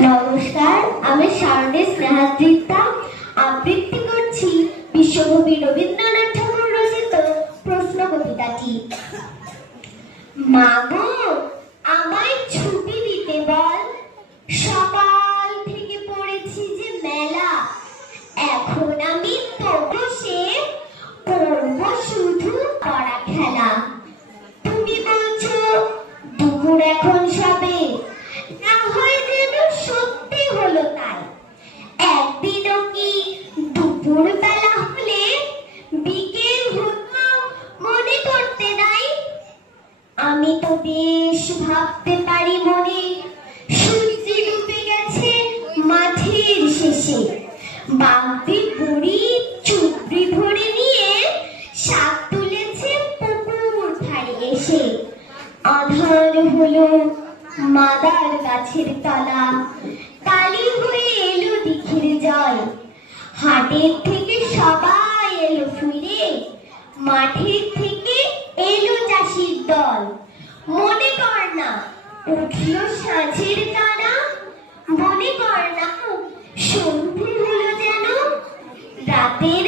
নমস্কার, আমি শারদে স্নেহাদৃতা আবৃত্তি করছি বিশ্বকবি রবীন্দ্রনাথ ঠাকুর রচিত প্রশ্ন কবিতাটি। মা গো, আমায় ছুটি দিতে বল, সকাল থেকে পড়েছি যে মেলা, এখন আমি তো বসে করব শুধু পড়া খেলা। তুমি বলছো দুপুর এখন সবে, না হয় যেন সত্যি হলো তাই। একদিনও কি দুপুর বেলা হলে বিকেল হতো মনে করতে নাই? আমি তো বেশ ভাবতে পারি মনে, সূর্য ডুবে গেছে মাঠের শেষে, বাগদি বুড়ি চুপড়ি ভরে নিয়ে শাক তুলেছে পুকুর ধারে এসে। আধার হলো মাদার গাছের তলা, কালি হয়ে এলো দিঘির জল, হাটের থেকে সবাই এলো ফিরে, মাঠের থেকে এলো চাষির দল। মনে কর না উঠল সাঁঝের তারা, মনে কর না সন্ধে হলো যেন রাতের